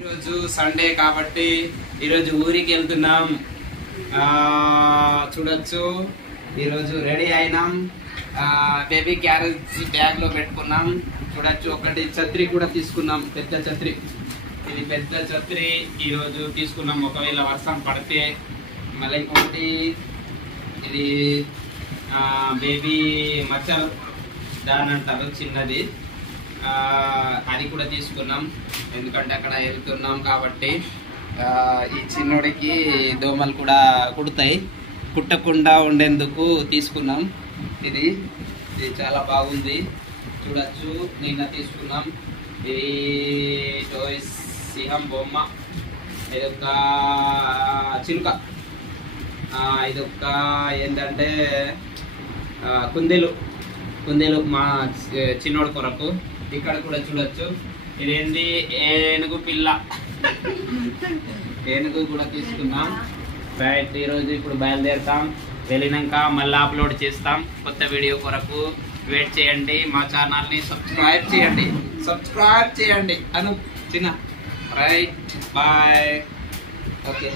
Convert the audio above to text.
ఈరోజు సండే కాబట్టి ఈరోజు ఊరికి వెళ్తున్నాం. చూడొచ్చు ఈరోజు రెడీ అయినాం. బేబీ క్యారేజ్ బ్యాగ్ లో పెట్టుకున్నాం. చూడొచ్చు ఒకటి ఛత్రి కూడా తీసుకున్నాం, పెద్ద ఛత్రి. ఇది పెద్ద ఛత్రి ఈరోజు తీసుకున్నాం, ఒకవేళ వర్షం పడితే. మళ్ళీ ఇంకొకటి ఇది బేబీ మచ్చలు దాని అంటారు, చిన్నది. అది కూడా తీసుకున్నాం, ఎందుకంటే అక్కడ వెళ్తున్నాం కాబట్టి. ఈ చిన్నోడికి దోమలు కూడా కుడతాయి, కుట్టకుండా ఉండేందుకు తీసుకున్నాం. ఇది చాలా బాగుంది, చూడొచ్చు. నిన్న తీసుకున్నాం. ఇది టోయ్స్ సింహం బొమ్మ, ఇదొక చిలుక, ఇదొక ఏంటంటే కుందేలు మా చిన్నోడి కొరకు. ఇక్కడ కూడా చూడొచ్చు. ఇదేంది ఏనుగు పిల్ల, ఏనుగు కూడా తీసుకున్నాం. రైట్, ఈరోజు ఇప్పుడు బయలుదేరుతాం. వెళ్ళినాక మళ్ళీ అప్లోడ్ చేస్తాం కొత్త వీడియో కొరకు. వెయిట్ చేయండి, మా ఛానల్ని సబ్స్క్రైబ్ చేయండి అను చిన్న. Right, bye. ఓకే.